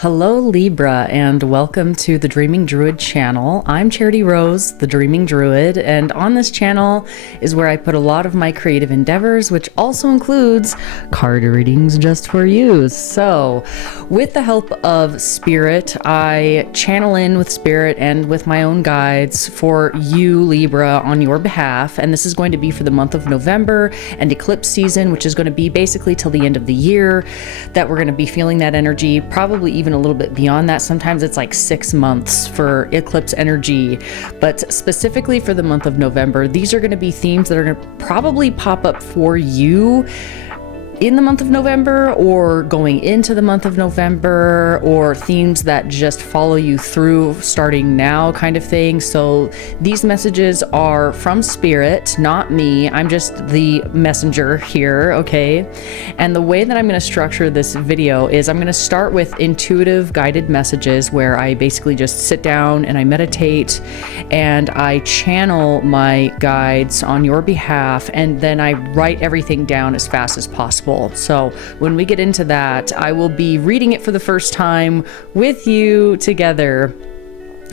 Hello Libra, and welcome to the Dreaming Druid channel. I'm Charity Rose, the Dreaming Druid, and on this channel is where I put a lot of my creative endeavors, which also includes card readings just for you. So with the help of Spirit, I channel in with Spirit and with my own guides for you, Libra, on your behalf. And this is going to be for the month of November and eclipse season, which is going to be basically till the end of the year, that we're going to be feeling that energy, probably even a little bit beyond that. Sometimes it's like 6 months for eclipse energy, but specifically for the month of November, these are going to be themes that are going to probably pop up for you in the month of November or going into the month of November, or themes that just follow you through starting now kind of thing. So these messages are from Spirit, not me. I'm just the messenger here, okay? And the way that I'm going to structure this video is I'm going to start with intuitive guided messages where I basically just sit down and I meditate and I channel my guides on your behalf, and then I write everything down as fast as possible. So when we get into that, I will be reading it for the first time with you together.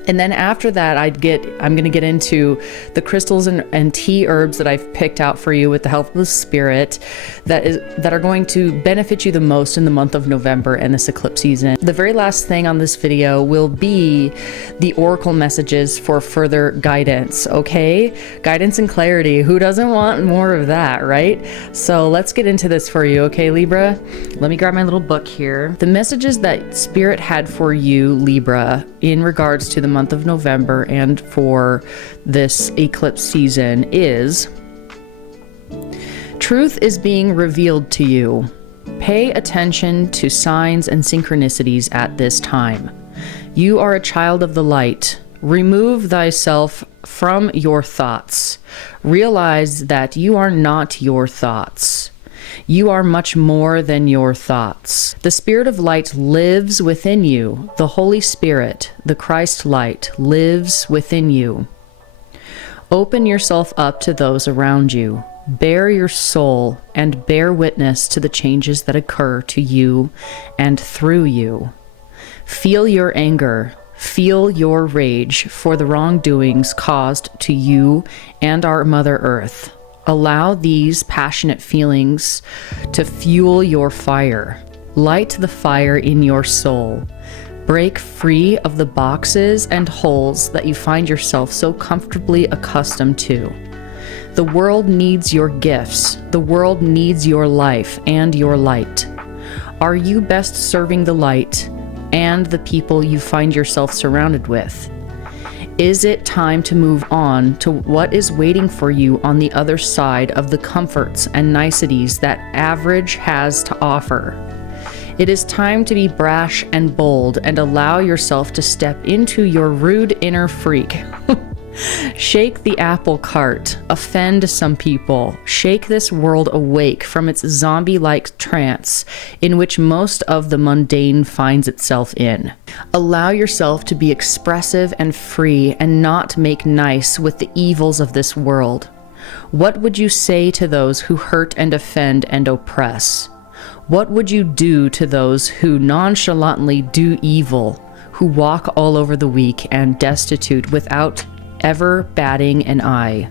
And then after that, I'm going to get into the crystals and tea herbs that I've picked out for you with the help of Spirit that are going to benefit you the most in the month of November and this eclipse season. The very last thing on this video will be the oracle messages for further guidance, okay? Guidance and clarity. Who doesn't want more of that, right? So let's get into this for you, okay, Libra? Let me grab my little book here. The messages that Spirit had for you, Libra, in regards to the month of November and for this eclipse season is: truth is being revealed to you. Pay attention to signs and synchronicities at this time. You are a child of the light. Remove thyself from your thoughts. Realize that you are not your thoughts. You are much more than your thoughts. The Spirit of light lives within you. The Holy Spirit, the Christ light, lives within you. Open yourself up to those around you. Bare your soul and bear witness to the changes that occur to you and through you. Feel your anger. Feel your rage for the wrongdoings caused to you and our Mother Earth. Allow these passionate feelings to fuel your fire. Light the fire in your soul. Break free of the boxes and holes that you find yourself so comfortably accustomed to. The world needs your gifts. The world needs your life and your light. Are you best serving the light and the people you find yourself surrounded with? Is it time to move on to what is waiting for you on the other side of the comforts and niceties that average has to offer? It is time to be brash and bold and allow yourself to step into your rude inner freak. Shake the apple cart, offend some people, shake this world awake from its zombie-like trance in which most of the mundane finds itself in. Allow yourself to be expressive and free and not make nice with the evils of this world. What would you say to those who hurt and offend and oppress? What would you do to those who nonchalantly do evil, who walk all over the weak and destitute without ever batting an eye?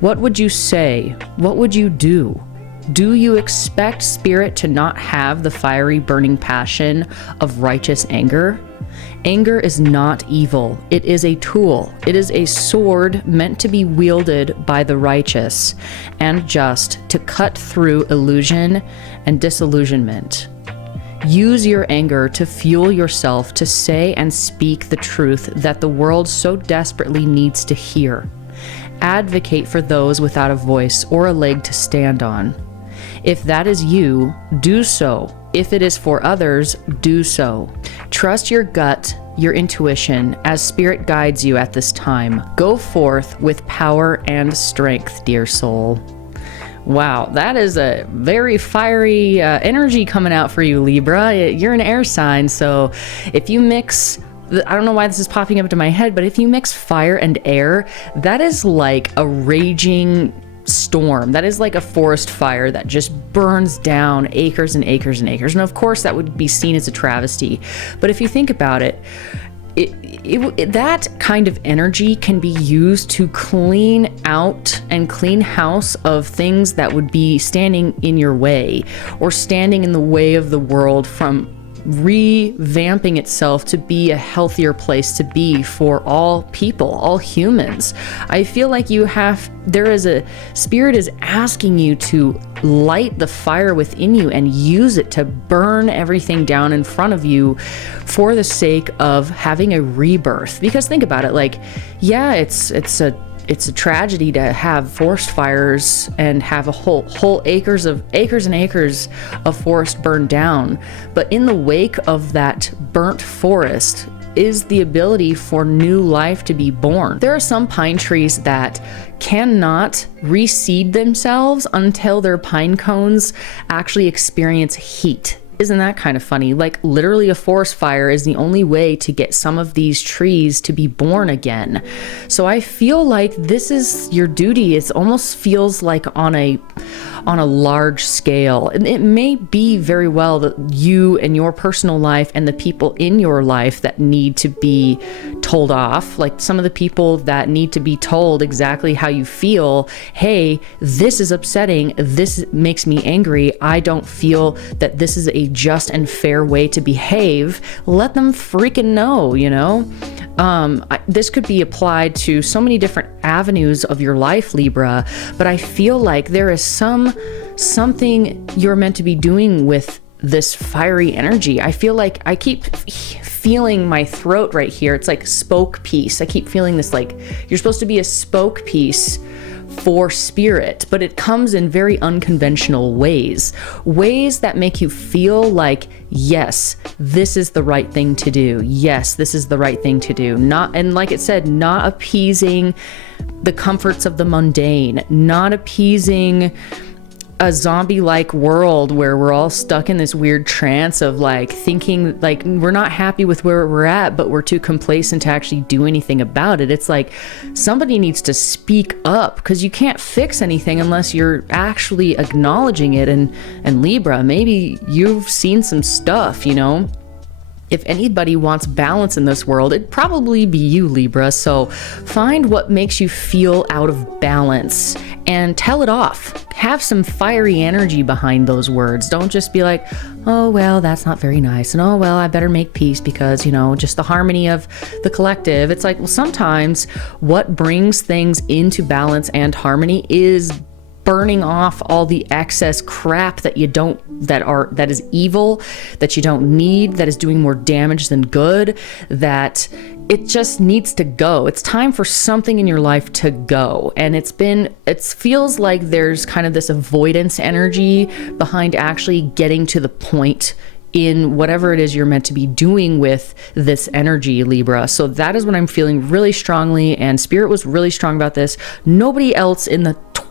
What would you say? What would you do? Do you expect Spirit to not have the fiery burning passion of righteous anger? Anger is not evil. It is a tool. It is a sword meant to be wielded by the righteous and just to cut through illusion and disillusionment. Use your anger to fuel yourself to say and speak the truth that the world so desperately needs to hear. Advocate for those without a voice or a leg to stand on. If that is you, do so. If it is for others, do so. Trust your gut, your intuition, as Spirit guides you at this time. Go forth with power and strength, dear soul. Wow, that is a very fiery energy coming out for you, Libra. You're an air sign, so if you mix, I don't know why this is popping up into my head, but if you mix fire and air, that is like a raging storm. That is like a forest fire that just burns down acres and acres and acres. And of course that would be seen as a travesty. But if you think about it, that kind of energy can be used to clean out and clean house of things that would be standing in your way or standing in the way of the world from revamping itself to be a healthier place to be for all people, all humans. I feel like spirit is asking you to light the fire within you and use it to burn everything down in front of you for the sake of having a rebirth. Because think about it, like, yeah, it's a tragedy to have forest fires and have a whole acres and acres of forest burned down. But in the wake of that burnt forest is the ability for new life to be born. There are some pine trees that cannot reseed themselves until their pine cones actually experience heat. Isn't that kind of funny? Like, literally a forest fire is the only way to get some of these trees to be born again. So I feel like this is your duty. It almost feels like on a large scale. And it may be very well that you and your personal life and the people in your life that need to be told off, like some of the people that need to be told exactly how you feel. Hey, this is upsetting. This makes me angry. I don't feel that this is a just and fair way to behave. Let them freaking know, you know? This could be applied to so many different avenues of your life, Libra, but I feel like there is something you're meant to be doing with this fiery energy. I feel like I keep feeling my throat right here. It's like spoke piece. I keep feeling this, like you're supposed to be a spoke piece for spirit, but it comes in very unconventional ways that make you feel like, yes, this is the right thing to do. Yes, this is the right thing to do. And like it said, not appeasing the comforts of the mundane, not appeasing a zombie-like world where we're all stuck in this weird trance of like thinking like we're not happy with where we're at, but we're too complacent to actually do anything about it. It's like somebody needs to speak up, because you can't fix anything unless you're actually acknowledging it. And Libra, maybe you've seen some stuff, you know? If anybody wants balance in this world, it'd probably be you, Libra. So find what makes you feel out of balance and tell it off. Have some fiery energy behind those words. Don't just be like, oh, well, that's not very nice. And oh, well, I better make peace because, you know, just the harmony of the collective. It's like, well, sometimes what brings things into balance and harmony is burning off all the excess crap that that is evil, that you don't need, that is doing more damage than good, that it just needs to go. It's time for something in your life to go. And it feels like there's kind of this avoidance energy behind actually getting to the point in whatever it is you're meant to be doing with this energy, Libra. So that is what I'm feeling really strongly, and Spirit was really strong about this. Nobody else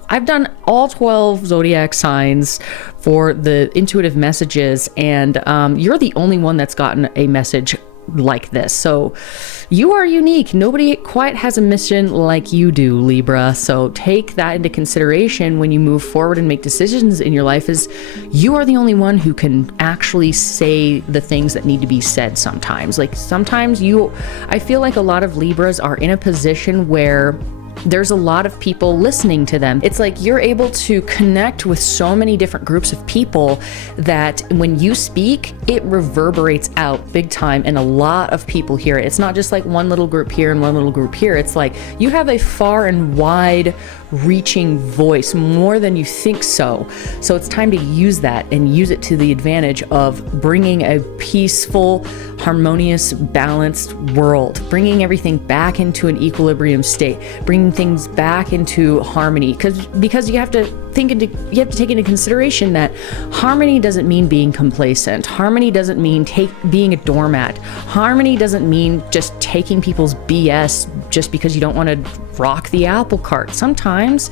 I've done all 12 zodiac signs for the intuitive messages, and you're the only one that's gotten a message like this. So you are unique. Nobody quite has a mission like you do, Libra. So take that into consideration when you move forward and make decisions in your life, is you are the only one who can actually say the things that need to be said sometimes. Like sometimes I feel like a lot of Libras are in a position where there's a lot of people listening to them. It's like you're able to connect with so many different groups of people that when you speak, it reverberates out big time, and a lot of people hear it. It's not just like one little group here and one little group here. It's like you have a far and wide reaching voice, more than you think so. So it's time to use that and use it to the advantage of bringing a peaceful, harmonious, balanced world, bringing everything back into an equilibrium state, bringing things back into harmony, because you have to have to take into consideration that harmony doesn't mean being complacent. Harmony doesn't mean being a doormat. Harmony doesn't mean just taking people's BS just because you don't want to rock the apple cart. Sometimes,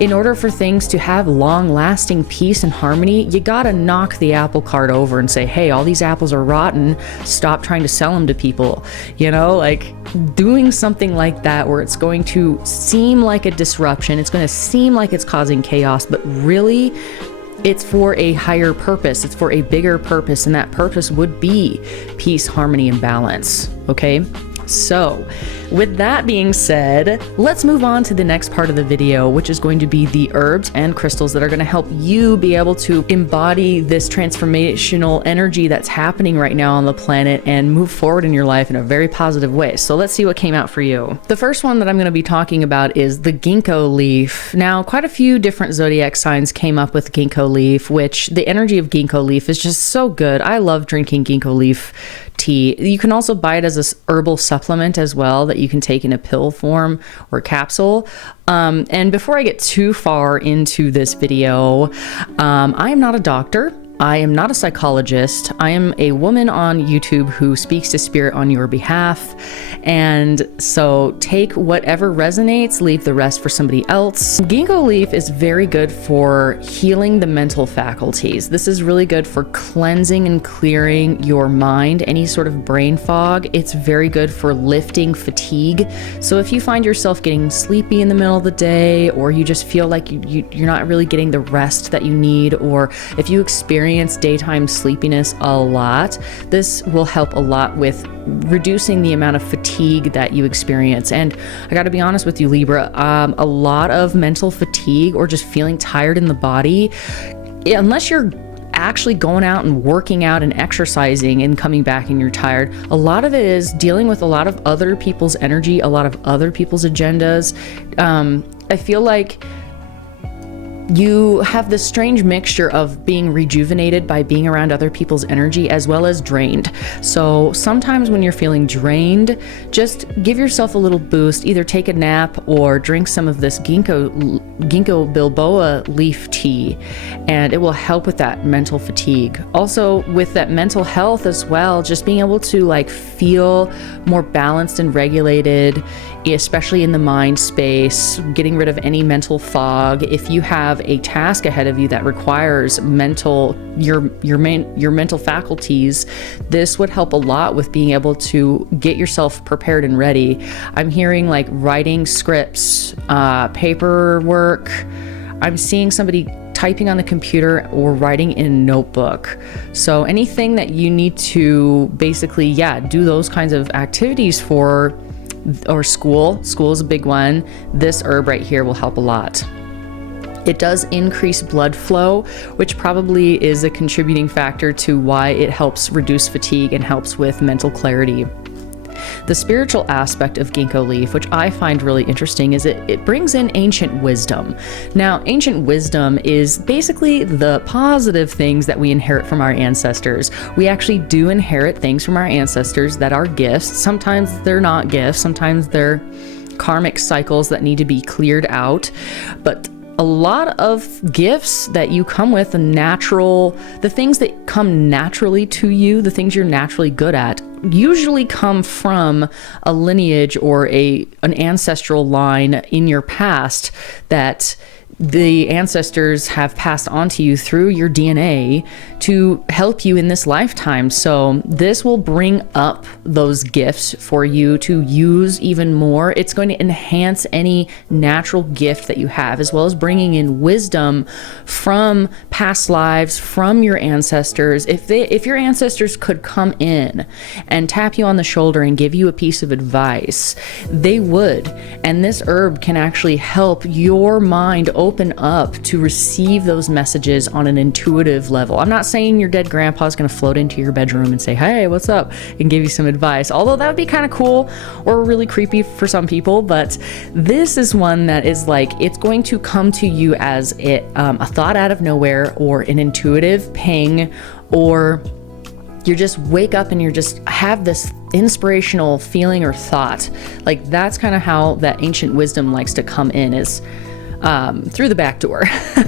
in order for things to have long-lasting peace and harmony, you gotta knock the apple cart over and say, hey, all these apples are rotten. Stop trying to sell them to people. You know, like doing something like that where it's going to seem like a disruption. It's going to seem like it's causing chaos, but really it's for a higher purpose. It's for a bigger purpose, and that purpose would be peace, harmony, and balance. Okay? So, with that being said, let's move on to the next part of the video, which is going to be the herbs and crystals that are going to help you be able to embody this transformational energy that's happening right now on the planet and move forward in your life in a very positive way. So let's see what came out for you. The first one that I'm going to be talking about is the ginkgo leaf. Now, quite a few different zodiac signs came up with ginkgo leaf, which the energy of ginkgo leaf is just so good. I love drinking ginkgo leaf tea. You can also buy it as a herbal supplement as well that you can take in a pill form or capsule. And before I get too far into this video, I am not a doctor. I am not a psychologist. I am a woman on YouTube who speaks to spirit on your behalf. And so take whatever resonates, leave the rest for somebody else. Ginkgo leaf is very good for healing the mental faculties. This is really good for cleansing and clearing your mind, any sort of brain fog. It's very good for lifting fatigue. So if you find yourself getting sleepy in the middle of the day, or you just feel like you're not really getting the rest that you need, or if you experience daytime sleepiness a lot, this will help a lot with reducing the amount of fatigue that you experience. And I got to be honest with you, Libra, a lot of mental fatigue or just feeling tired in the body, unless you're actually going out and working out and exercising and coming back and you're tired, a lot of it is dealing with a lot of other people's energy, a lot of other people's agendas. I feel like you have this strange mixture of being rejuvenated by being around other people's energy as well as drained. So sometimes when you're feeling drained, just give yourself a little boost. Either take a nap or drink some of this ginkgo biloba leaf tea, and it will help with that mental fatigue. Also with that mental health as well, just being able to like feel more balanced and regulated, especially in the mind space, getting rid of any mental fog. If you have a task ahead of you that requires your mental faculties, this would help a lot with being able to get yourself prepared and ready. I'm hearing like writing scripts, paperwork. I'm seeing somebody typing on the computer or writing in a notebook. So anything that you need to basically, do those kinds of activities for, or school is a big one. This herb right here will help a lot. It does increase blood flow, which probably is a contributing factor to why it helps reduce fatigue and helps with mental clarity. The spiritual aspect of ginkgo leaf, which I find really interesting, is it brings in ancient wisdom. Now, ancient wisdom is basically the positive things that we inherit from our ancestors. We actually do inherit things from our ancestors that are gifts. Sometimes they're not gifts. Sometimes they're karmic cycles that need to be cleared out. But a lot of gifts that you come with, the things that come naturally to you, the things you're naturally good at, usually come from a lineage or an ancestral line in your past that the ancestors have passed on to you through your DNA to help you in this lifetime. So this will bring up those gifts for you to use even more. It's going to enhance any natural gift that you have, as well as bringing in wisdom from past lives, from your ancestors. If your ancestors could come in and tap you on the shoulder and give you a piece of advice, they would. And this herb can actually help your mind open up to receive those messages on an intuitive level. I'm not saying your dead grandpa's going to float into your bedroom and say, hey, what's up, and give you some advice, although that would be kind of cool or really creepy for some people. But this is one that is like, it's going to come to you as a thought out of nowhere, or an intuitive ping, or you just wake up and you just have this inspirational feeling or thought. Like, that's kind of how that ancient wisdom likes to come in, is through the back door.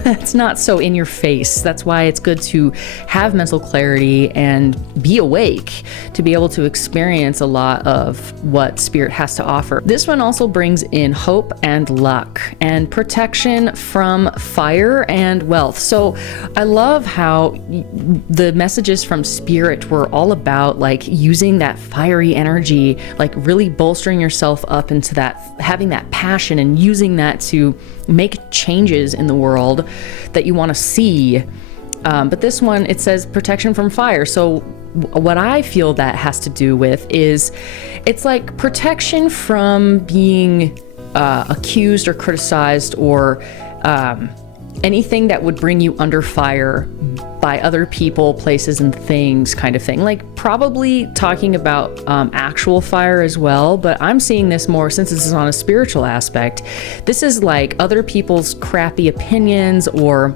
It's not so in your face. That's why it's good to have mental clarity and be awake to be able to experience a lot of what spirit has to offer. This one also brings in hope and luck and protection from fire and wealth. So I love how the messages from spirit were all about like using that fiery energy, like really bolstering yourself up into that, having that passion and using that to make changes in the world that you want to see. But this one, it says protection from fire. So what I feel that has to do with is it's like protection from being accused or criticized or anything that would bring you under fire by other people, places, and things kind of thing. Like probably talking about actual fire as well, but I'm seeing this more since this is on a spiritual aspect. This is like other people's crappy opinions, or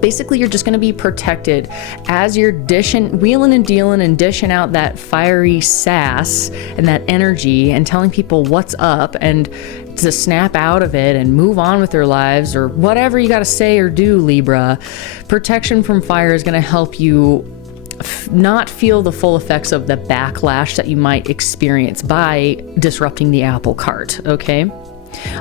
basically you're just going to be protected as you're wheeling and dealing and dishing out that fiery sass and that energy and telling people what's up and to snap out of it and move on with their lives or whatever you got to say or do, Libra. Protection from fire is going to help you not feel the full effects of the backlash that you might experience by disrupting the apple cart, okay?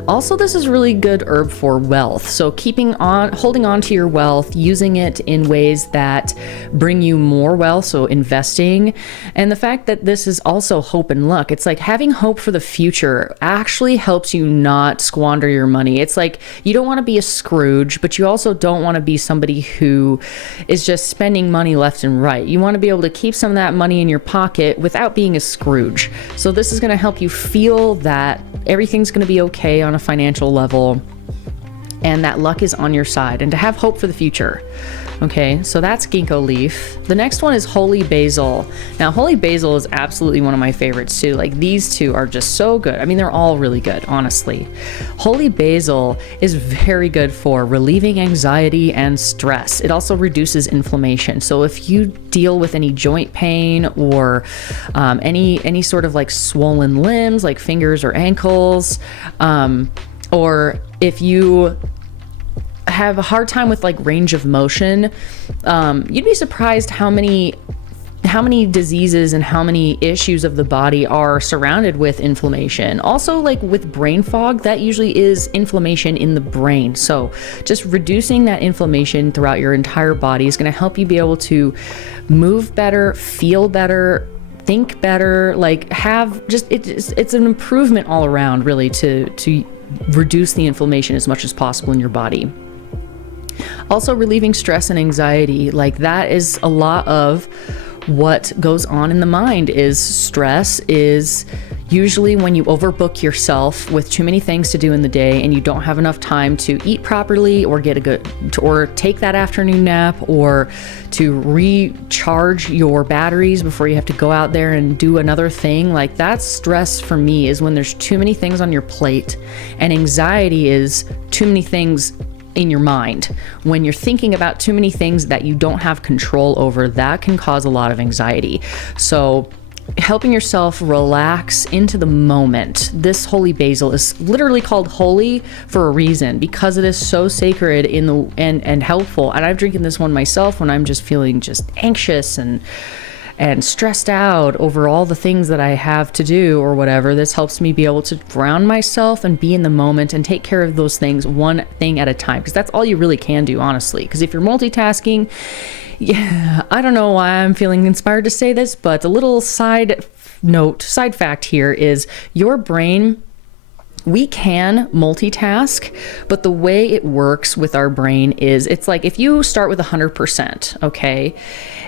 Also, this is really good herb for wealth. So holding on to your wealth, using it in ways that bring you more wealth. So investing, and the fact that this is also hope and luck. It's like having hope for the future actually helps you not squander your money. It's like you don't want to be a Scrooge, but you also don't want to be somebody who is just spending money left and right. You want to be able to keep some of that money in your pocket without being a Scrooge. So this is going to help you feel that everything's going to be okay on a financial level and that luck is on your side, and to have hope for the future. Okay, so that's ginkgo leaf. The next one is holy basil. Now, holy basil is absolutely one of my favorites too. Like these two are just so good. I mean, they're all really good, honestly. Holy basil is very good for relieving anxiety and stress. It also reduces inflammation. So if you deal with any joint pain or any sort of like swollen limbs, like fingers or ankles, or if you have a hard time with like range of motion, you'd be surprised how many diseases and how many issues of the body are surrounded with inflammation. Also, like with brain fog, that usually is inflammation in the brain. So just reducing that inflammation throughout your entire body is going to help you be able to move better, feel better, think better, like have just, it's an improvement all around really to reduce the inflammation as much as possible in your body. Also relieving stress and anxiety, like that is a lot of what goes on in the mind. Is stress is usually when you overbook yourself with too many things to do in the day and you don't have enough time to eat properly or or take that afternoon nap or to recharge your batteries before you have to go out there and do another thing. Like that's stress for me, is when there's too many things on your plate, and anxiety is too many things in your mind. When you're thinking about too many things that you don't have control over, that can cause a lot of anxiety. So helping yourself relax into the moment. This holy basil is literally called holy for a reason, because it is so sacred and helpful. And I've drinking this one myself when I'm just feeling just anxious and stressed out over all the things that I have to do or whatever. This helps me be able to ground myself and be in the moment and take care of those things one thing at a time, because that's all you really can do, honestly. Because if you're multitasking, yeah, I don't know why I'm feeling inspired to say this, but a little side fact here is your brain, we can multitask, but the way it works with our brain is, it's like if you start with 100%, okay,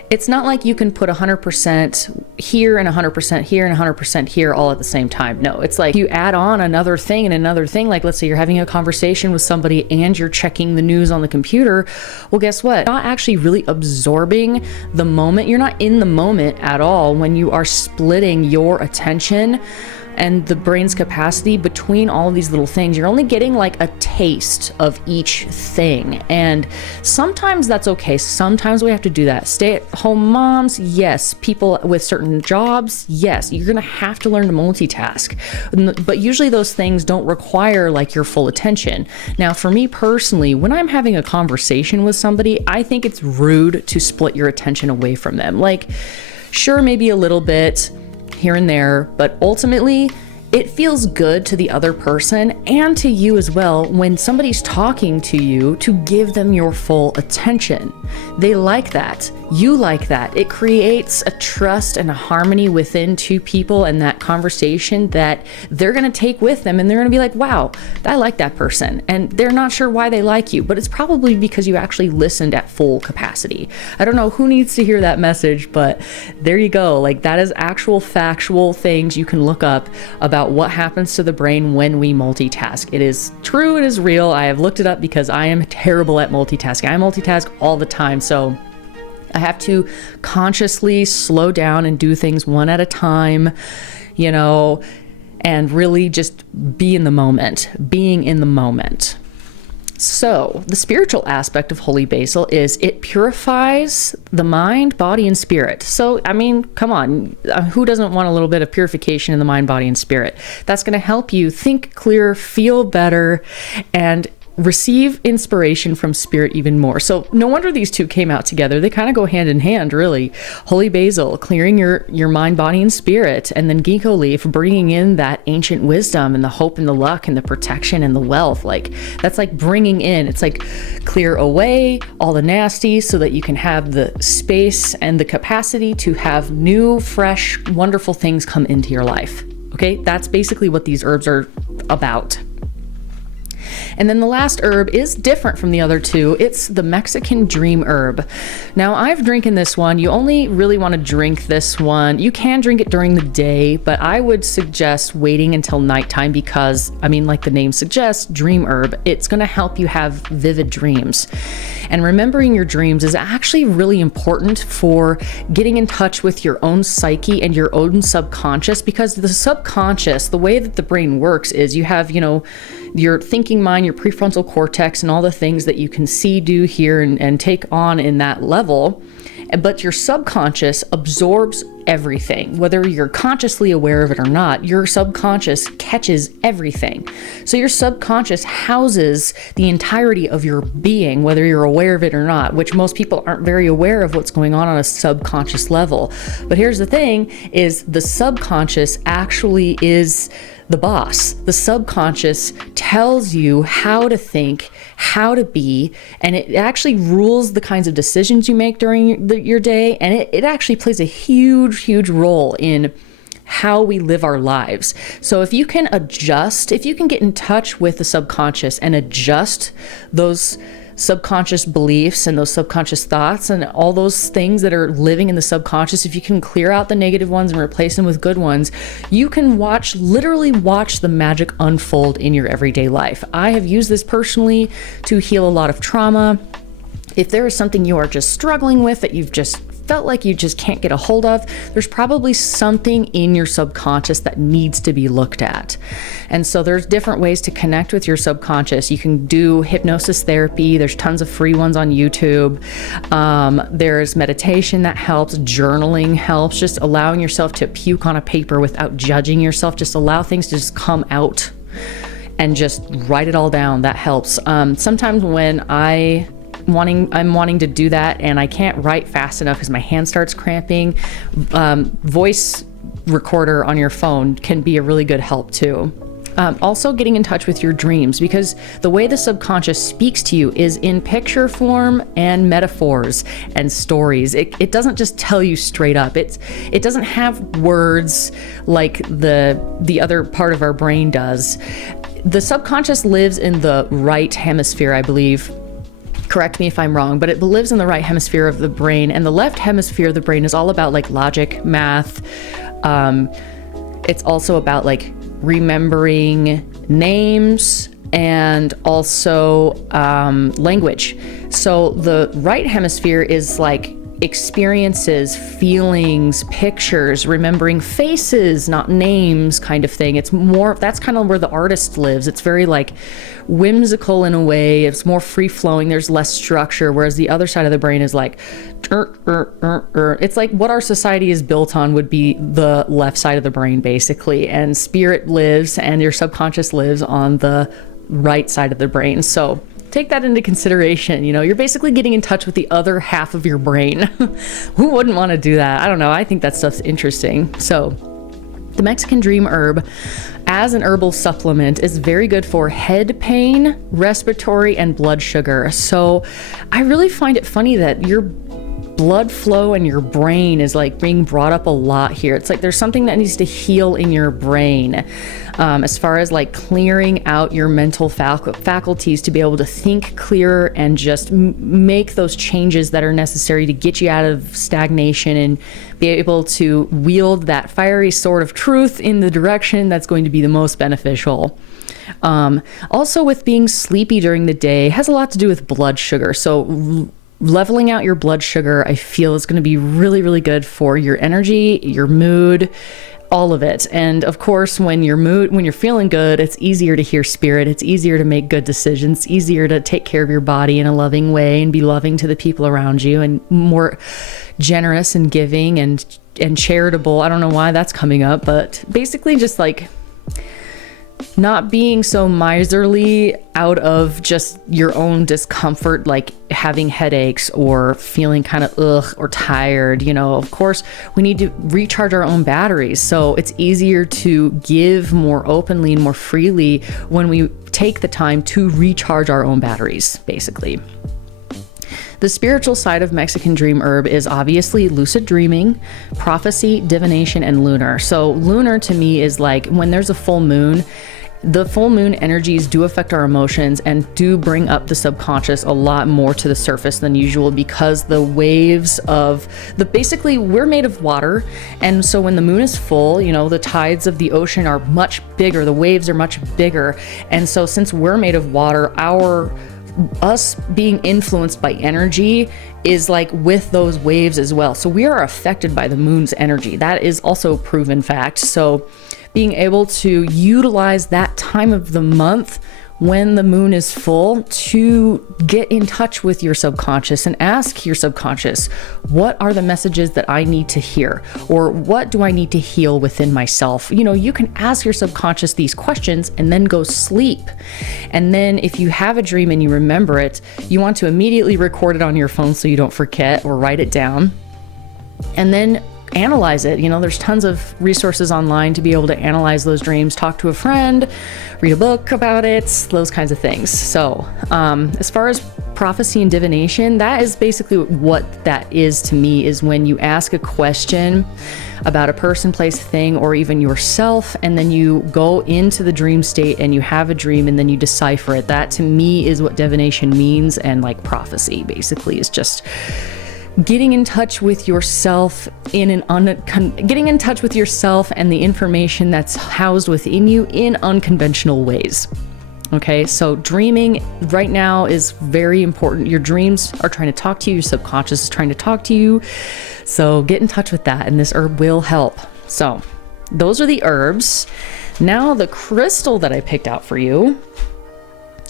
it's not like you can put 100% here and 100% here and 100% here all at the same time. No, it's like you add on another thing and another thing. Like let's say you're having a conversation with somebody and you're checking the news on the computer. Well, guess what? You're not actually really absorbing the moment. You're not in the moment at all when you are splitting your attention and the brain's capacity between all of these little things, you're only getting like a taste of each thing. And sometimes that's okay. Sometimes we have to do that. Stay-at-home moms, yes. People with certain jobs, yes. You're going to have to learn to multitask. But usually those things don't require like your full attention. Now, for me personally, when I'm having a conversation with somebody, I think it's rude to split your attention away from them. Like, sure, maybe a little bit here and there, but ultimately it feels good to the other person and to you as well when somebody's talking to you to give them your full attention. They like that. You like that. It creates a trust and a harmony within two people and that conversation that they're going to take with them, and they're going to be like, wow, I like that person. And they're not sure why they like you, but it's probably because you actually listened at full capacity. I don't know who needs to hear that message, but there you go. Like, that is actual factual things you can look up about what happens to the brain when we multitask. It is true. It is real. I have looked it up because I am terrible at multitasking. I multitask all the time. So I have to consciously slow down and do things one at a time, you know, and really just be in the moment, being in the moment. So the spiritual aspect of holy basil is it purifies the mind, body, and spirit. So, I mean, come on, who doesn't want a little bit of purification in the mind, body, and spirit? That's going to help you think clearer, feel better, and receive inspiration from spirit even more. So no wonder these two came out together. They kind of go hand in hand, really. Holy basil, clearing your mind, body, and spirit. And then ginkgo leaf, bringing in that ancient wisdom and the hope and the luck and the protection and the wealth. Like, that's like bringing in, it's like clear away all the nasty so that you can have the space and the capacity to have new, fresh, wonderful things come into your life. Okay, that's basically what these herbs are about. And then the last herb is different from the other two. It's the Mexican dream herb. Now, I've drinking this one. You only really want to drink this one. You can drink it during the day, but I would suggest waiting until nighttime because, I mean, like the name suggests, dream herb, it's going to help you have vivid dreams. And remembering your dreams is actually really important for getting in touch with your own psyche and your own subconscious, because the subconscious, the way that the brain works is you have, you know, your thinking mind, your prefrontal cortex, and all the things that you can see, do, hear, and take on in that level. But your subconscious absorbs everything. Whether you're consciously aware of it or not, your subconscious catches everything. So your subconscious houses the entirety of your being, whether you're aware of it or not, which most people aren't very aware of what's going on a subconscious level. But here's the thing, is the subconscious actually is the boss. The subconscious tells you how to think, how to be, and it actually rules the kinds of decisions you make during your day. And it actually plays a huge role in how we live our lives. So if you can adjust, if you can get in touch with the subconscious and adjust those subconscious beliefs and those subconscious thoughts and all those things that are living in the subconscious, if you can clear out the negative ones and replace them with good ones, you can literally watch the magic unfold in your everyday life. I have used this personally to heal a lot of trauma. If there is something you are just struggling with that you've just felt like you just can't get a hold of, there's probably something in your subconscious that needs to be looked at. And so there's different ways to connect with your subconscious. You can do hypnosis therapy. There's tons of free ones on YouTube. There's meditation that helps. Journaling helps. Just allowing yourself to puke on a paper without judging yourself. Just allow things to just come out and just write it all down. That helps. Sometimes when I'm wanting to do that and I can't write fast enough because my hand starts cramping, voice recorder on your phone can be a really good help too. Also getting in touch with your dreams, because the way the subconscious speaks to you is in picture form and metaphors and stories. It doesn't just tell you straight up. It doesn't have words like the other part of our brain does. The subconscious lives in the right hemisphere, I believe. Correct me if I'm wrong, but it lives in the right hemisphere of the brain, and the left hemisphere of the brain is all about like logic, math. It's also about like remembering names and also language. So the right hemisphere is like experiences, feelings, pictures, remembering faces, not names kind of thing. It's more, that's kind of where the artist lives. It's very like whimsical in a way. It's more free flowing. There's less structure. Whereas the other side of the brain is like, it's like what our society is built on would be the left side of the brain basically. And spirit lives and your subconscious lives on the right side of the brain. So take that into consideration. You know, you're basically getting in touch with the other half of your brain. Who wouldn't want to do that? I don't know. I think that stuff's interesting. So the Mexican dream herb as an herbal supplement is very good for head pain, respiratory, and blood sugar. So I really find it funny that your blood flow and your brain is like being brought up a lot here. It's like there's something that needs to heal in your brain, as far as like clearing out your mental faculties to be able to think clearer and just make those changes that are necessary to get you out of stagnation and be able to wield that fiery sword of truth in the direction that's going to be the most beneficial. Also with being sleepy during the day has a lot to do with blood sugar. So leveling out your blood sugar, I feel, is going to be really, really good for your energy, your mood, all of it. And of course, when you're feeling good, it's easier to hear spirit. It's easier to make good decisions. It's easier to take care of your body in a loving way and be loving to the people around you and more generous and giving and charitable. I don't know why that's coming up, but basically just like not being so miserly out of just your own discomfort, like having headaches or feeling kind of or tired. You know, of course, we need to recharge our own batteries. So it's easier to give more openly and more freely when we take the time to recharge our own batteries, basically. The spiritual side of Mexican dream herb is obviously lucid dreaming, prophecy, divination, and lunar. So lunar to me is like when there's a full moon. The full moon energies do affect our emotions and do bring up the subconscious a lot more to the surface than usual because the waves of basically we're made of water. And so when the moon is full, you know, the tides of the ocean are much bigger. The waves are much bigger. And so since we're made of water, us being influenced by energy is like with those waves as well. So we are affected by the moon's energy. That is also proven fact. So being able to utilize that time of the month when the moon is full to get in touch with your subconscious and ask your subconscious, what are the messages that I need to hear? Or what do I need to heal within myself? You know, you can ask your subconscious these questions and then go sleep. And then if you have a dream and you remember it, you want to immediately record it on your phone so you don't forget or write it down. And then analyze it. You know, there's tons of resources online to be able to analyze those dreams, talk to a friend, read a book about it, those kinds of things. So as far as prophecy and divination, that is basically what that is to me, is when you ask a question about a person, place, thing, or even yourself, and then you go into the dream state and you have a dream and then you decipher it. That to me is what divination means. And like prophecy basically is just getting in touch with yourself getting in touch with yourself and the information that's housed within you in unconventional ways. Okay, so dreaming right now is very important. Your dreams are trying to talk to you. Your subconscious is trying to talk to you. So get in touch with that, and this herb will help. So those are the herbs. Now the crystal that I picked out for you.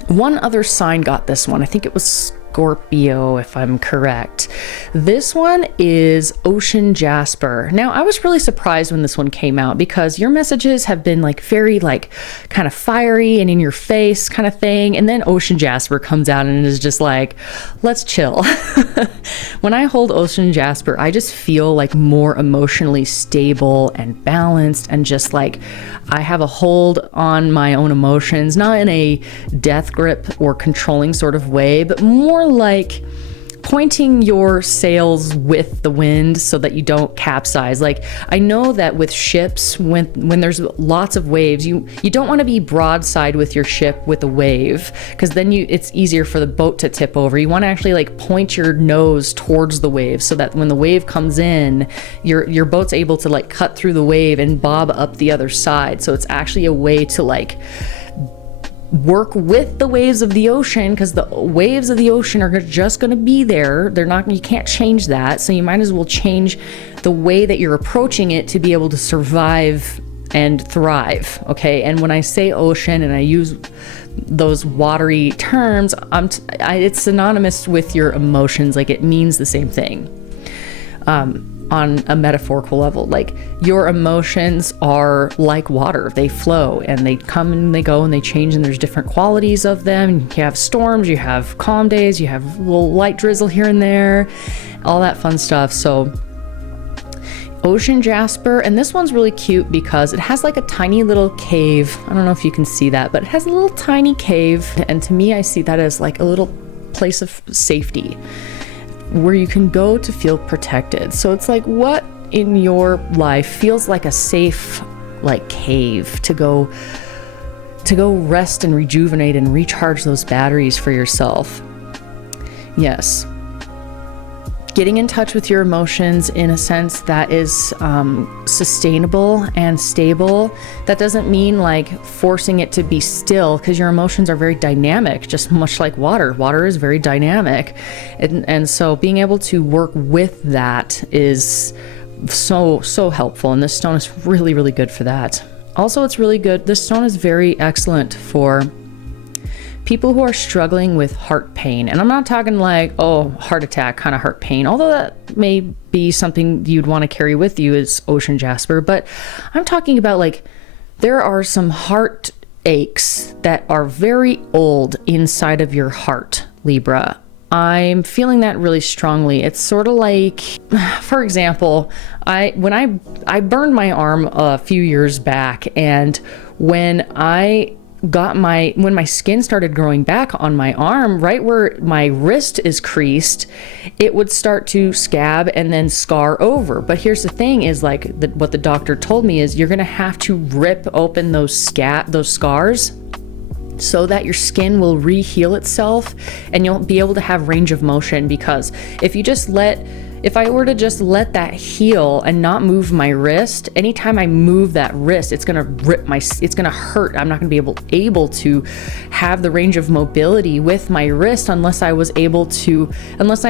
One other sign got this one. I think it was Scorpio, if I'm correct. This one is ocean jasper. Now, I was really surprised when this one came out because your messages have been like very like kind of fiery and in your face kind of thing. And then ocean jasper comes out and it is just like, let's chill. When I hold ocean jasper, I just feel like more emotionally stable and balanced and just like I have a hold on my own emotions, not in a death grip or controlling sort of way, but more like pointing your sails with the wind so that you don't capsize. Like I know that with ships, when there's lots of waves, you don't want to be broadside with your ship with a wave, because then it's easier for the boat to tip over. You want to actually like point your nose towards the wave so that when the wave comes in, your boat's able to like cut through the wave and bob up the other side. So it's actually a way to like work with the waves of the ocean, because the waves of the ocean are just going to be there. They're not, you can't change that. So you might as well change the way that you're approaching it to be able to survive and thrive. Okay. And when I say ocean and I use those watery terms, it's synonymous with your emotions. Like, it means the same thing. On a metaphorical level, like, your emotions are like water. They flow and they come and they go and they change, and there's different qualities of them. You have storms, you have calm days, you have a little light drizzle here and there, all that fun stuff. So ocean jasper, and this one's really cute because it has like a tiny little cave. I don't know if you can see that, but it has a little tiny cave, and to me I see that as like a little place of safety where you can go to feel protected. So it's like, what in your life feels like a safe, like, cave to go rest and rejuvenate and recharge those batteries for yourself? Yes. Getting in touch with your emotions in a sense that is sustainable and stable. That doesn't mean like forcing it to be still, because your emotions are very dynamic, just much like water. Water is very dynamic. And so being able to work with that is so helpful. And this stone is really, really good for that. Also, it's really good. This stone is very excellent for people who are struggling with heart pain. And I'm not talking like, oh, heart attack kind of heart pain, although that may be something you'd want to carry with you as ocean jasper. But I'm talking about, like, there are some heart aches that are very old inside of your heart, Libra. I'm feeling that really strongly. It's sort of like, for example, when I burned my arm a few years back, and when my skin started growing back on my arm, right where my wrist is creased, it would start to scab and then scar over. But here's the thing is, like, what the doctor told me is you're going to have to rip open those scars so that your skin will re-heal itself and you'll be able to have range of motion. Because if I were to just let that heal and not move my wrist, anytime I move that wrist, it's gonna it's gonna hurt. I'm not gonna be able to have the range of mobility with my wrist unless I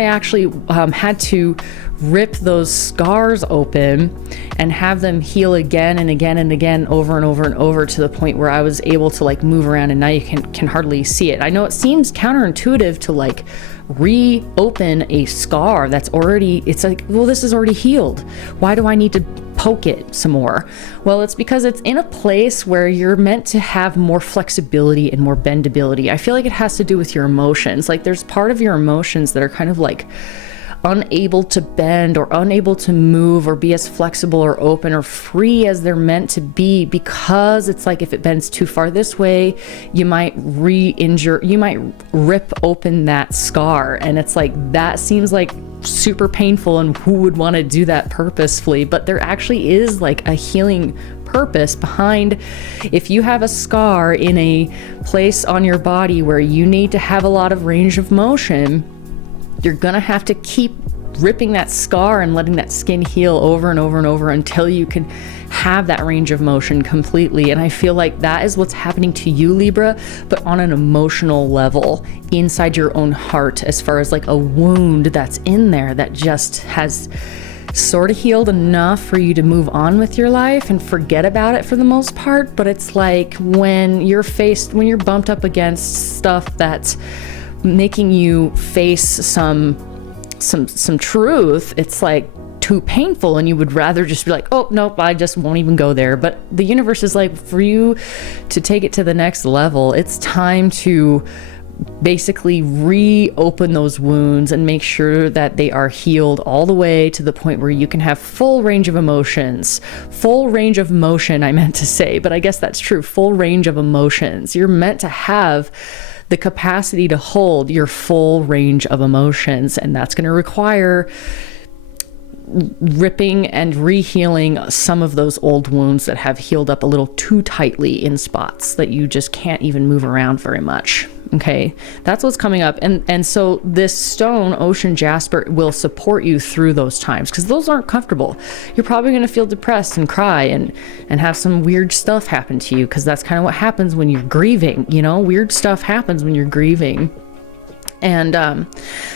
actually had to rip those scars open and have them heal again and again and again, over and over and over, to the point where I was able to, like, move around, and now you can hardly see it. I know it seems counterintuitive to, like, reopen a scar that's already, it's like, well, this is already healed. Why do I need to poke it some more? Well, it's because it's in a place where you're meant to have more flexibility and more bendability. I feel like it has to do with your emotions. Like, there's part of your emotions that are kind of like unable to bend or unable to move or be as flexible or open or free as they're meant to be, because it's like, if it bends too far this way, you might you might rip open that scar. And it's like, that seems like super painful, and who would want to do that purposefully? But there actually is like a healing purpose behind, if you have a scar in a place on your body where you need to have a lot of range of motion, you're gonna have to keep ripping that scar and letting that skin heal over and over and over until you can have that range of motion completely. And I feel like that is what's happening to you, Libra, but on an emotional level inside your own heart, as far as like a wound that's in there that just has sort of healed enough for you to move on with your life and forget about it for the most part. But it's like, when you're bumped up against stuff that's making you face some truth, it's like too painful, and you would rather just be like, oh nope, I just won't even go there. But the universe is like, for you to take it to the next level, it's time to basically reopen those wounds and make sure that they are healed all the way to the point where you can have full range of emotions. Full range of motion, I meant to say, but I guess that's true. Full range of emotions. You're meant to have the capacity to hold your full range of emotions, and that's going to require ripping and rehealing some of those old wounds that have healed up a little too tightly in spots that you just can't even move around very much. Okay, that's what's coming up. And so this stone, ocean jasper, will support you through those times, because those aren't comfortable. You're probably going to feel depressed and cry and have some weird stuff happen to you, because that's kind of what happens when you're grieving. You know, weird stuff happens when you're grieving. And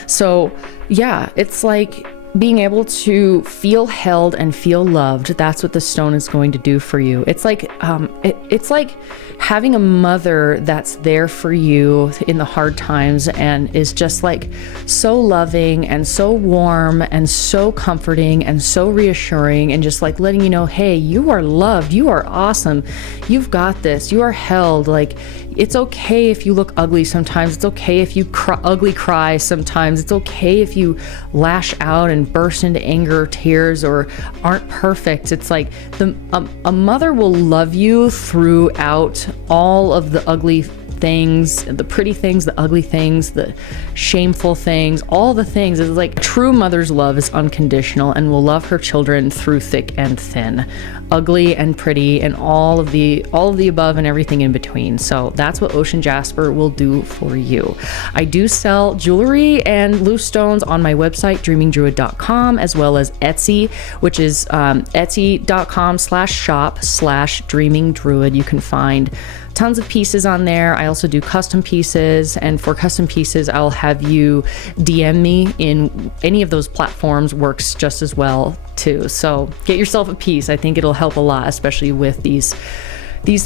so yeah, it's like being able to feel held and feel loved. That's what the stone is going to do for you. It's like it's like having a mother that's there for you in the hard times and is just like so loving and so warm and so comforting and so reassuring, and just like letting you know, hey, you are loved, you are awesome, you've got this, you are held. Like, it's okay if you look ugly sometimes. It's okay if you ugly cry sometimes. It's okay if you lash out and burst into anger or tears or aren't perfect. It's like a mother will love you throughout all of the ugly things, the pretty things, the ugly things, the shameful things, all the things. It's like true mother's love is unconditional and will love her children through thick and thin, ugly and pretty, and all of the above and everything in between. So that's what ocean jasper will do for you. I do sell jewelry and loose stones on my website, dreamingdruid.com, as well as Etsy, which is etsy.com/shop/dreamingdruid. You can find tons of pieces on there. I also do custom pieces, and for custom pieces, I'll have you DM me in any of those platforms. Works just as well too. So get yourself a piece. I think it'll help a lot, especially with these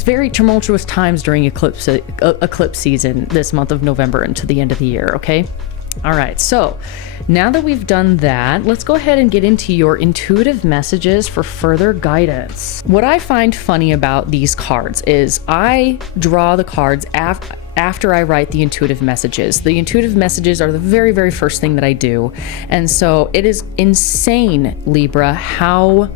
very tumultuous times during eclipse season this month of November into the end of the year. Okay. All right, so now that we've done that, let's go ahead and get into your intuitive messages for further guidance. What I find funny about these cards is I draw the cards after I write the intuitive messages. The intuitive messages are the very, very first thing that I do. And so it is insane, Libra, how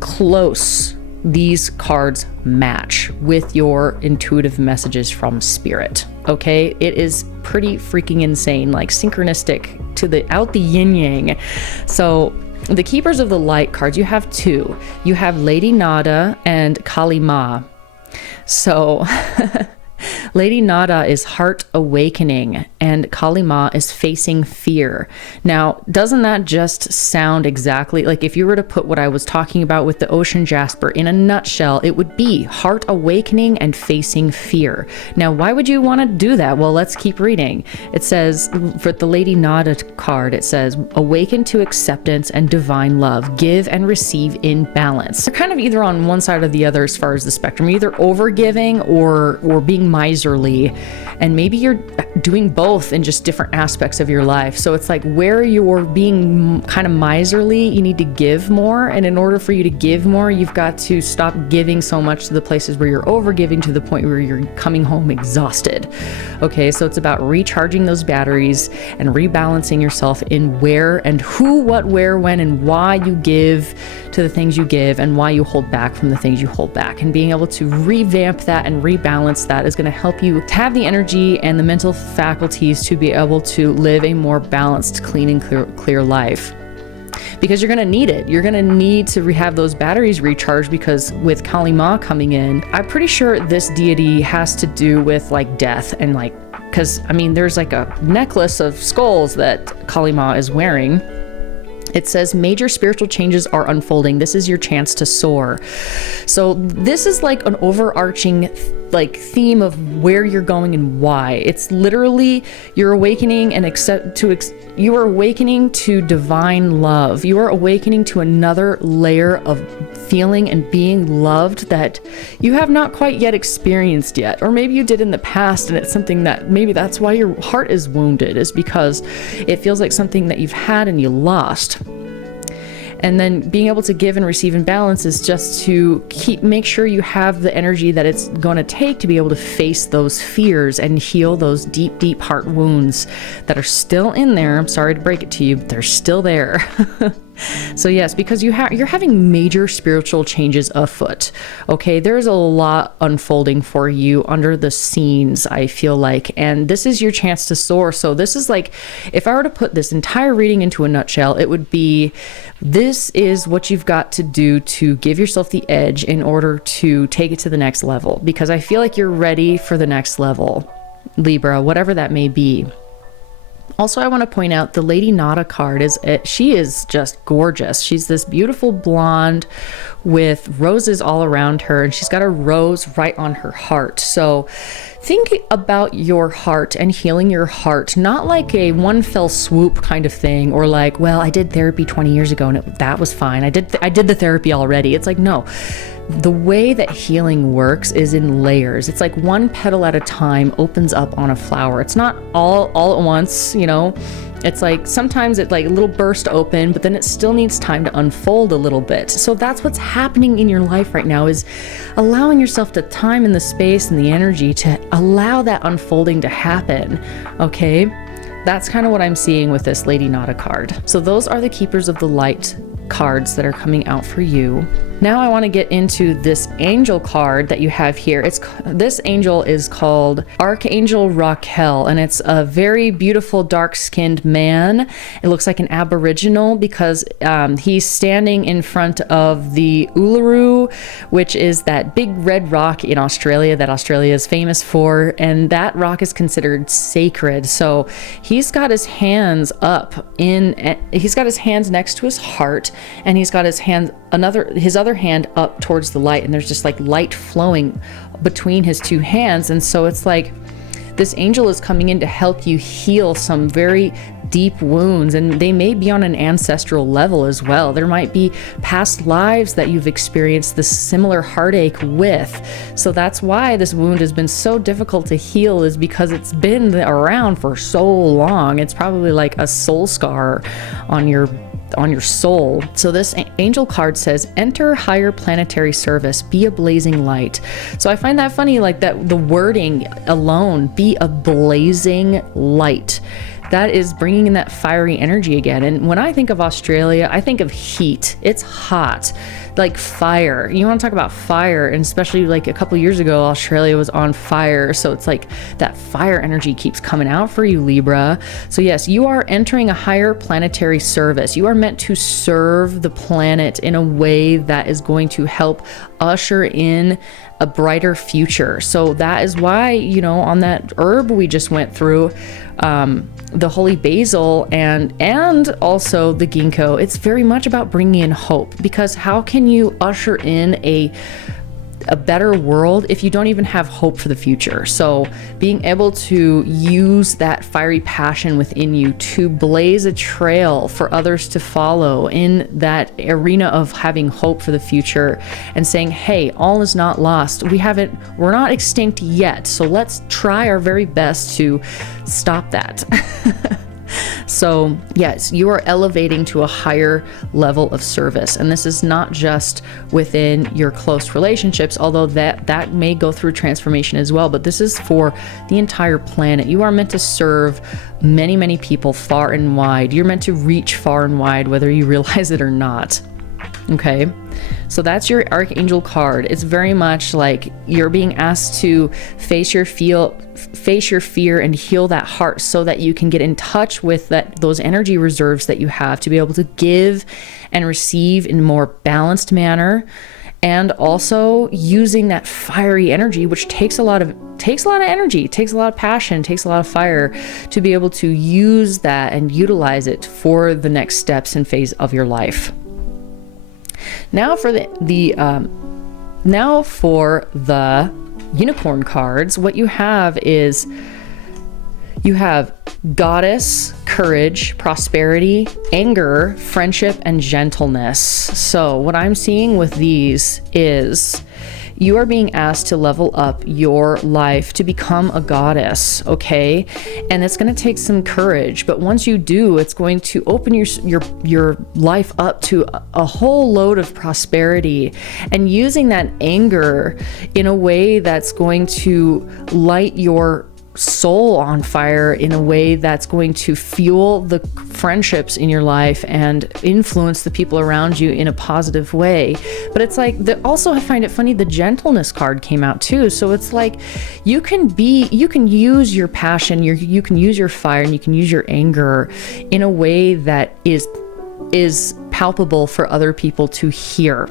close these cards match with your intuitive messages from spirit. Okay, it is pretty freaking insane, like synchronistic to the yin yang. So the keepers of the light cards, you have two. You have Lady Nada and Kali Ma. So Lady Nada is heart awakening and Kali Ma is facing fear. Now, doesn't that just sound exactly like, if you were to put what I was talking about with the ocean jasper in a nutshell, it would be heart awakening and facing fear. Now, why would you want to do that? Well, let's keep reading. It says, for the Lady Nada card, it says, awaken to acceptance and divine love, give and receive in balance. You're kind of either on one side or the other as far as the spectrum, either over giving or being miserly, and maybe you're doing both in just different aspects of your life. So it's like, where you're being kind of miserly, you need to give more, and in order for you to give more, you've got to stop giving so much to the places where you're over giving to the point where you're coming home exhausted. Okay, so it's about recharging those batteries and rebalancing yourself in where and who, what, where, when, and why you give to the things you give, and why you hold back from the things you hold back. And being able to revamp that and rebalance that is going to help you to have the energy and the mental faculties to be able to live a more balanced, clean, and clear life. Because you're going to need it. You're going to need to have those batteries recharged, because with Kali Ma coming in, I'm pretty sure this deity has to do with like death and like, because I mean, there's like a necklace of skulls that Kali Ma is wearing. It says major spiritual changes are unfolding. This is your chance to soar. So this is like an overarching like theme of where you're going and why. It's literally you're awakening and you are awakening to divine love. You are awakening to another layer of feeling and being loved that you have not quite yet experienced yet, or maybe you did in the past, and it's something that maybe that's why your heart is wounded, is because it feels like something that you've had and you lost. And then being able to give and receive in balance is just to make sure you have the energy that it's going to take to be able to face those fears and heal those deep, deep heart wounds that are still in there. I'm sorry to break it to you, but they're still there. So yes, because you're having major spiritual changes afoot. Okay, there's a lot unfolding for you under the scenes, I feel like, and this is your chance to soar. So this is like, if I were to put this entire reading into a nutshell, it would be, this is what you've got to do to give yourself the edge in order to take it to the next level, because I feel like you're ready for the next level, Libra, whatever that may be. Also, I want to point out the Lady Nada card she is just gorgeous. She's this beautiful blonde with roses all around her, and she's got a rose right on her heart. So think about your heart and healing your heart, not like a one fell swoop kind of thing, or like, well, I did therapy 20 years ago and that was fine. I did the therapy already. It's like, no. The way that healing works is in layers. It's like one petal at a time opens up on a flower. It's not all at once, you know. It's like sometimes it like a little burst open, but then it still needs time to unfold a little bit. So that's what's happening in your life right now, is allowing yourself the time and the space and the energy to allow that unfolding to happen. Okay, that's kind of what I'm seeing with this Lady Nada card. So those are the Keepers of the Light cards that are coming out for you. Now I want to get into this angel card that you have here. This angel is called Archangel Raquel, and it's a very beautiful dark-skinned man. It looks like an Aboriginal because he's standing in front of the Uluru, which is that big red rock in Australia that Australia is famous for, and that rock is considered sacred. So he's got his hands he's got his hands next to his heart, and he's got his other hand up towards the light, and there's just like light flowing between his two hands. And so it's like this angel is coming in to help you heal some very deep wounds, and they may be on an ancestral level as well. There might be past lives that you've experienced this similar heartache with. So that's why this wound has been so difficult to heal, is because it's been around for so long. It's probably like a soul scar on your soul. So this angel card says, enter higher planetary service, be a blazing light. So I find that funny, like that the wording alone, be a blazing light. That is bringing in that fiery energy again. And when I think of Australia, I think of heat. It's hot, like fire. You want to talk about fire, and especially like a couple years ago, Australia was on fire. So it's like that fire energy keeps coming out for you, Libra. So yes, you are entering a higher planetary service. You are meant to serve the planet in a way that is going to help usher in a brighter future. So that is why, you know, on that herb we just went through, the holy basil and also the ginkgo, it's very much about bringing in hope, because how can you usher in a better world if you don't even have hope for the future? So being able to use that fiery passion within you to blaze a trail for others to follow in that arena of having hope for the future, and saying, hey, all is not lost. We're not extinct yet. So let's try our very best to stop that. So yes, you are elevating to a higher level of service. And this is not just within your close relationships, although that may go through transformation as well. But this is for the entire planet. You are meant to serve many, many people far and wide. You're meant to reach far and wide, whether you realize it or not. Okay, so that's your Archangel card. It's very much like you're being asked to face your fear and heal that heart, so that you can get in touch with those energy reserves that you have to be able to give and receive in a more balanced manner, and also using that fiery energy, which takes a lot of energy, takes a lot of passion, takes a lot of fire, to be able to use that and utilize it for the next steps and phase of your life. Now for the unicorn cards, what you have is you have goddess, courage, prosperity, anger, friendship, and gentleness. So what I'm seeing with these is you are being asked to level up your life to become a goddess, okay? And it's going to take some courage, but once you do, it's going to open your life up to a whole load of prosperity, and using that anger in a way that's going to light your soul on fire in a way that's going to fuel the friendships in your life and influence the people around you in a positive way. But it's like, also I find it funny, the gentleness card came out too. So it's like, you can use your passion, you can use your fire, and you can use your anger in a way that is palpable for other people to hear,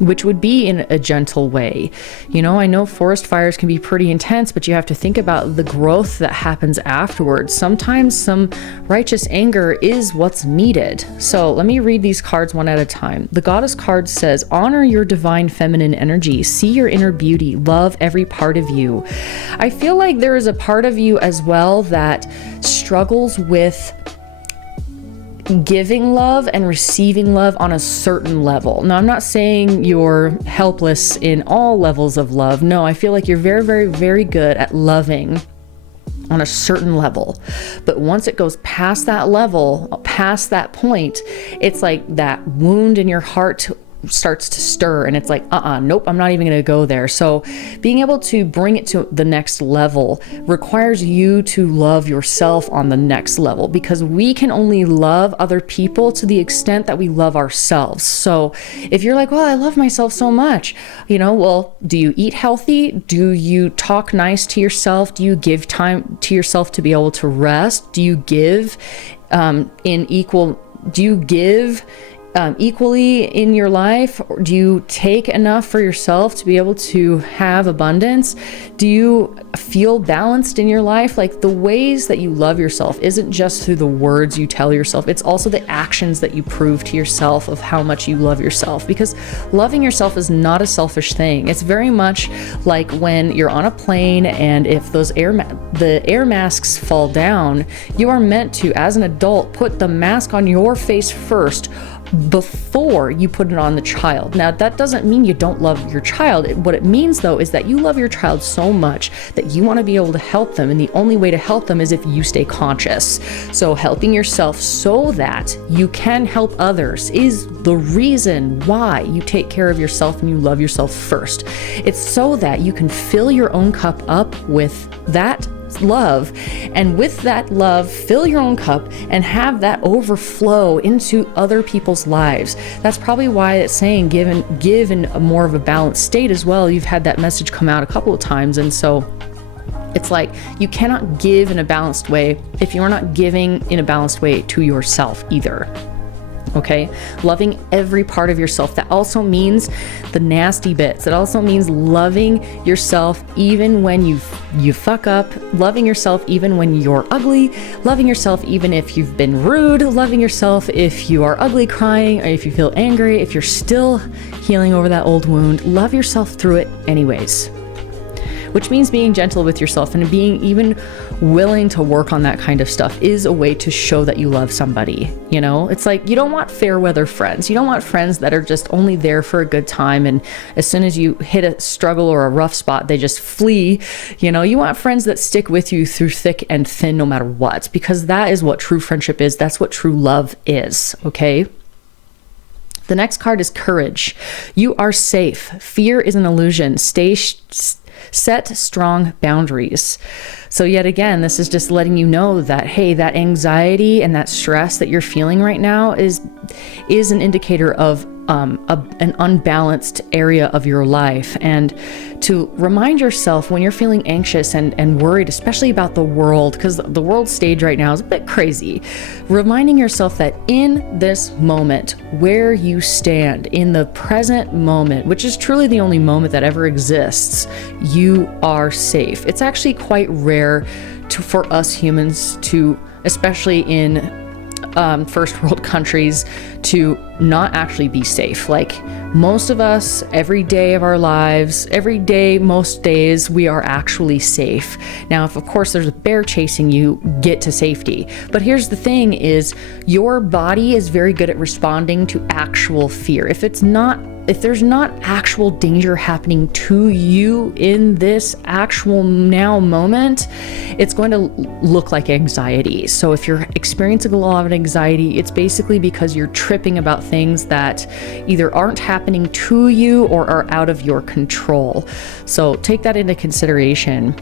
which would be in a gentle way. You know, I know forest fires can be pretty intense, but you have to think about the growth that happens afterwards. Sometimes some righteous anger is what's needed. So let me read these cards one at a time. The Goddess card says, honor your divine feminine energy, see your inner beauty, love every part of you. I feel like there is a part of you as well that struggles with giving love and receiving love on a certain level. Now, I'm not saying you're helpless in all levels of love. No, I feel like you're very, very, very good at loving on a certain level. But once it goes past that level, past that point, it's like that wound in your heart starts to stir, and it's like, nope, I'm not even going to go there. So being able to bring it to the next level requires you to love yourself on the next level, because we can only love other people to the extent that we love ourselves. So if you're like, well, I love myself so much, well, do you eat healthy? Do you talk nice to yourself? Do you give time to yourself to be able to rest? Do you give equally in your life? Or do you take enough for yourself to be able to have abundance? Do you feel balanced in your life? Like, the ways that you love yourself isn't just through the words you tell yourself, it's also the actions that you prove to yourself of how much you love yourself. Because loving yourself is not a selfish thing. It's very much like when you're on a plane, and if those the air masks fall down, you are meant to, as an adult, put the mask on your face first before you put it on the child. Now, that doesn't mean you don't love your child. What it means, though, is that you love your child so much that you want to be able to help them, and the only way to help them is if you stay conscious. So helping yourself so that you can help others is the reason why you take care of yourself and you love yourself first. It's so that you can fill your own cup up with that love, and with that love fill your own cup and have that overflow into other people's lives. That's probably why it's saying give in a more of a balanced state as well. You've had that message come out a couple of times, and so it's like, you cannot give in a balanced way if you're not giving in a balanced way to yourself either. Okay, loving every part of yourself. That also means the nasty bits. It also means loving yourself even when you fuck up, loving yourself even when you're ugly, loving yourself even if you've been rude, loving yourself if you are ugly crying, or if you feel angry, if you're still healing over that old wound. Love yourself through it anyways. Which means being gentle with yourself, and being even willing to work on that kind of stuff is a way to show that you love somebody. It's like, you don't want fair weather friends. You don't want friends that are just only there for a good time, and as soon as you hit a struggle or a rough spot, they just flee. You want friends that stick with you through thick and thin, no matter what, because that is what true friendship is. That's what true love is. Okay. The next card is courage. You are safe. Fear is an illusion. Set strong boundaries. So yet again, this is just letting you know that, hey, that anxiety and that stress that you're feeling right now is an indicator of an unbalanced area of your life. And to remind yourself when you're feeling anxious and worried, especially about the world, because the world stage right now is a bit crazy, reminding yourself that in this moment, where you stand, in the present moment, which is truly the only moment that ever exists, you are safe. It's actually quite rare for us humans to, especially in first world countries, to not actually be safe. Like, most of us, every day of our lives, every day, most days, we are actually safe. Now, if of course there's a bear chasing you, get to safety. But here's the thing is, your body is very good at responding to actual fear. If there's not actual danger happening to you in this actual now moment, it's going to look like anxiety. So if you're experiencing a lot of anxiety, it's basically because you're tripping about things that either aren't happening to you or are out of your control. So take that into consideration.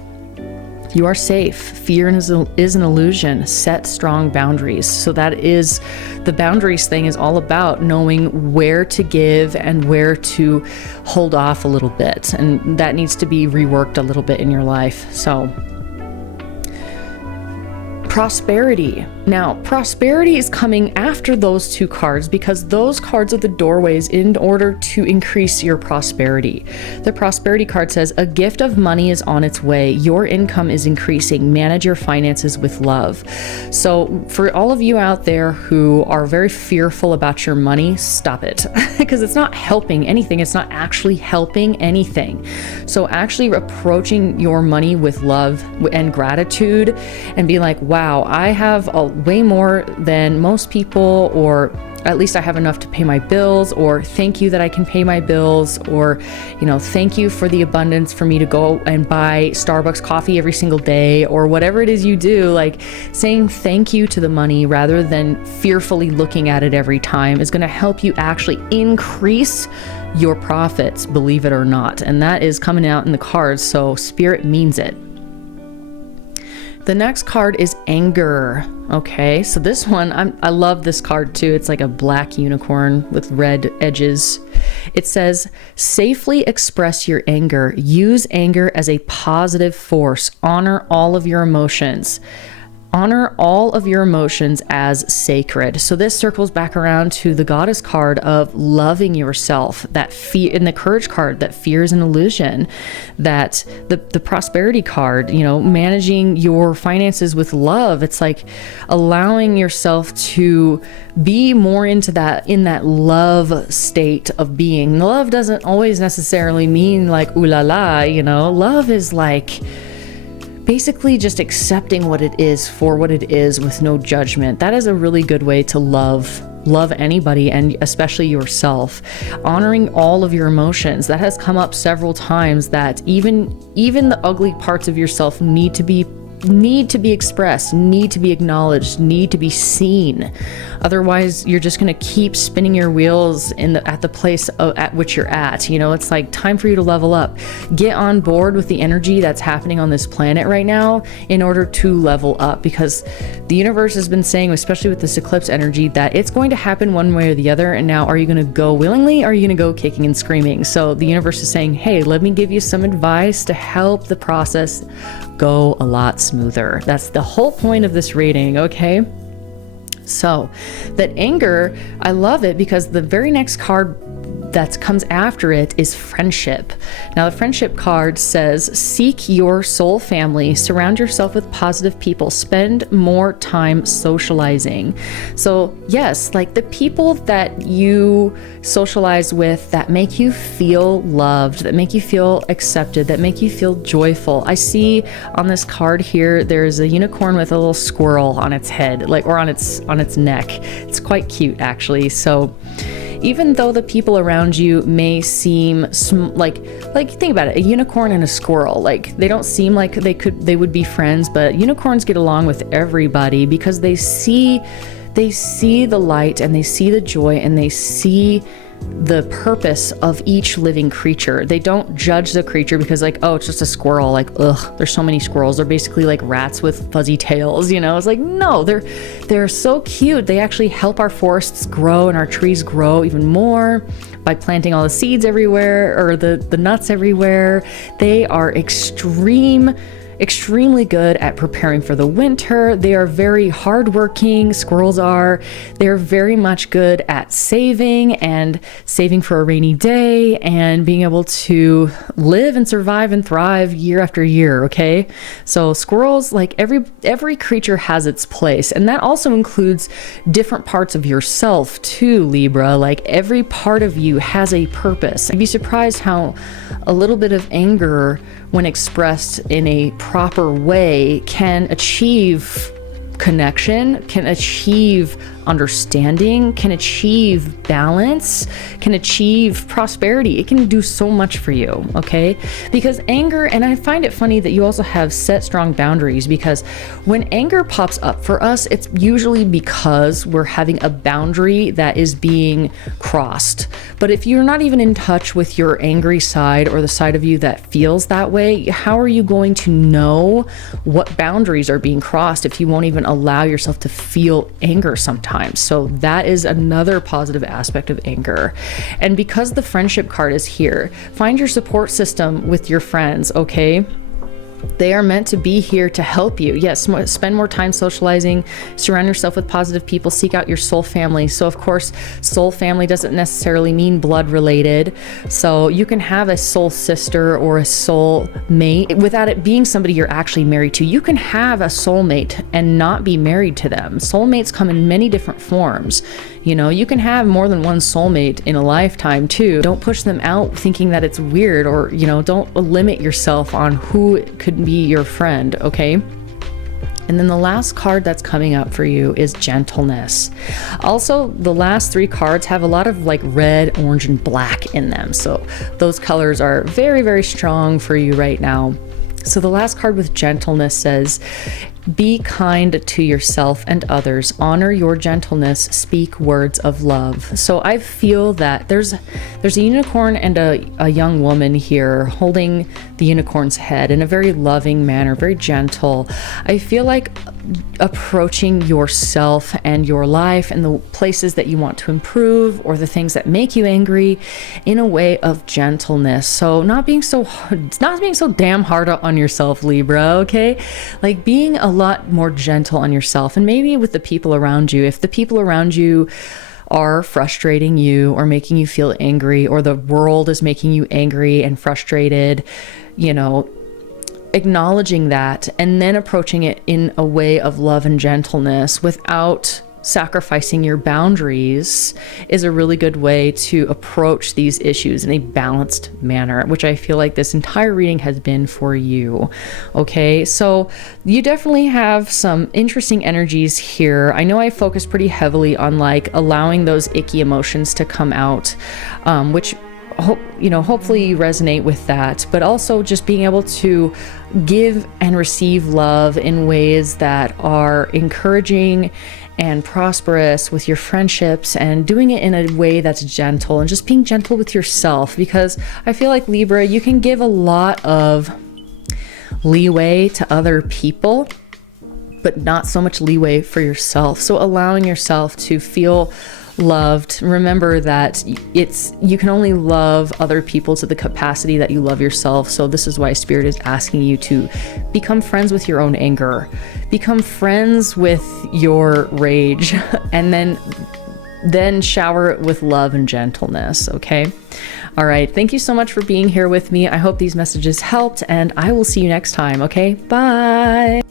You are safe. Fear is an illusion. Set strong boundaries. So that is, the boundaries thing is all about knowing where to give and where to hold off a little bit. And that needs to be reworked a little bit in your life. So prosperity. Now, prosperity is coming after those two cards because those cards are the doorways in order to increase your prosperity. The prosperity card says, a gift of money is on its way. Your income is increasing. Manage your finances with love. So for all of you out there who are very fearful about your money, stop it because it's not helping anything. It's not actually helping anything. So actually approaching your money with love and gratitude and be like, wow, I have way more than most people, or at least I have enough to pay my bills, or thank you that I can pay my bills, or, you know, thank you for the abundance for me to go and buy Starbucks coffee every single day, or whatever it is you do. Like saying thank you to the money rather than fearfully looking at it every time is going to help you actually increase your profits, believe it or not. And that is coming out in the cards. So Spirit means it. The next card is anger. Okay, so this one, I love this card too. It's like a black unicorn with red edges. It says, safely express your anger. Use anger as a positive force. Honor all of your emotions. Honor all of your emotions as sacred. So this circles back around to the goddess card of loving yourself, that fear in the courage card, that fear is an illusion, that the prosperity card, you know, managing your finances with love. It's like allowing yourself to be more into that, in that love state of being. Love doesn't always necessarily mean like, ooh la la, you know, love is like, basically just accepting what it is for what it is with no judgment. That is a really good way to love anybody, and especially yourself. Honoring all of your emotions. That has come up several times, that even the ugly parts of yourself need to be expressed, need to be acknowledged, need to be seen. Otherwise, you're just going to keep spinning your wheels at the place at which you're at. You know, it's like time for you to level up. Get on board with the energy that's happening on this planet right now in order to level up, because the universe has been saying, especially with this eclipse energy, that it's going to happen one way or the other. And now, are you going to go willingly, or are you going to go kicking and screaming? So the universe is saying, hey, let me give you some advice to help the process go a lot smoother. That's the whole point of this reading, okay? So that anger, I love it because the very next card that comes after it is friendship. Now, the friendship card says, seek your soul family, surround yourself with positive people, spend more time socializing. So yes, like the people that you socialize with that make you feel loved, that make you feel accepted, that make you feel joyful. I see on this card here, there's a unicorn with a little squirrel on its head, like, or on its neck. It's quite cute, actually. So even though the people around you may seem like think about it, a unicorn and a squirrel, like they don't seem like they would be friends, but unicorns get along with everybody because they see the light and they see the joy and they see the purpose of each living creature. They don't judge the creature because like, oh, it's just a squirrel. Like, ugh, there's so many squirrels. They're basically like rats with fuzzy tails, you know? It's like, no, they're so cute. They actually help our forests grow and our trees grow even more by planting all the seeds everywhere, or the nuts everywhere. They are extremely good at preparing for the winter. They are very hardworking. Squirrels are. They're very much good at saving for a rainy day and being able to live and survive and thrive year after year. Okay. So squirrels, like every creature has its place. And that also includes different parts of yourself too, Libra. Like every part of you has a purpose. You'd be surprised how a little bit of anger, when expressed in a proper way, can achieve connection, can achieve understanding, can achieve balance, can achieve prosperity. It can do so much for you, okay? Because anger, and I find it funny that you also have set strong boundaries, because when anger pops up for us, it's usually because we're having a boundary that is being crossed. But if you're not even in touch with your angry side, or the side of you that feels that way, how are you going to know what boundaries are being crossed if you won't even allow yourself to feel anger sometimes? So that is another positive aspect of anger. And because the friendship card is here, find your support system with your friends, okay? They are meant to be here to help you. Yes, spend more time socializing, surround yourself with positive people, seek out your soul family. So of course, soul family doesn't necessarily mean blood related. So you can have a soul sister or a soul mate without it being somebody you're actually married to. You can have a soulmate and not be married to them. Soulmates come in many different forms. You know, you can have more than one soulmate in a lifetime too. Don't push them out thinking that it's weird, or, you know, don't limit yourself on who could be your friend, okay? And then the last card that's coming up for you is gentleness. Also, the last three cards have a lot of like red, orange, and black in them. So those colors are very, very strong for you right now. So the last card with gentleness says, be kind to yourself and others. Honor your gentleness. Speak words of love. So I feel that there's a unicorn and a young woman here holding the unicorn's head in a very loving manner, very gentle. I feel like approaching yourself and your life and the places that you want to improve, or the things that make you angry, in a way of gentleness. So not being so damn hard on yourself, Libra, okay? Like being a lot more gentle on yourself, and maybe with the people around you. If the people around you are frustrating you or making you feel angry, or the world is making you angry and frustrated, you know, acknowledging that and then approaching it in a way of love and gentleness without sacrificing your boundaries is a really good way to approach these issues in a balanced manner, which I feel like this entire reading has been for you. Okay, so you definitely have some interesting energies here. I know I focus pretty heavily on like allowing those icky emotions to come out, which hopefully you resonate with that, but also just being able to give and receive love in ways that are encouraging and prosperous with your friendships, and doing it in a way that's gentle, and just being gentle with yourself, because I feel like Libra, you can give a lot of leeway to other people, but not so much leeway for yourself. So allowing yourself to feel loved. Remember that you can only love other people to the capacity that you love yourself. So this is why Spirit is asking you to become friends with your own anger, become friends with your rage, and then shower it with love and gentleness. Okay. All right. Thank you so much for being here with me. I hope these messages helped, and I will see you next time. Okay. Bye.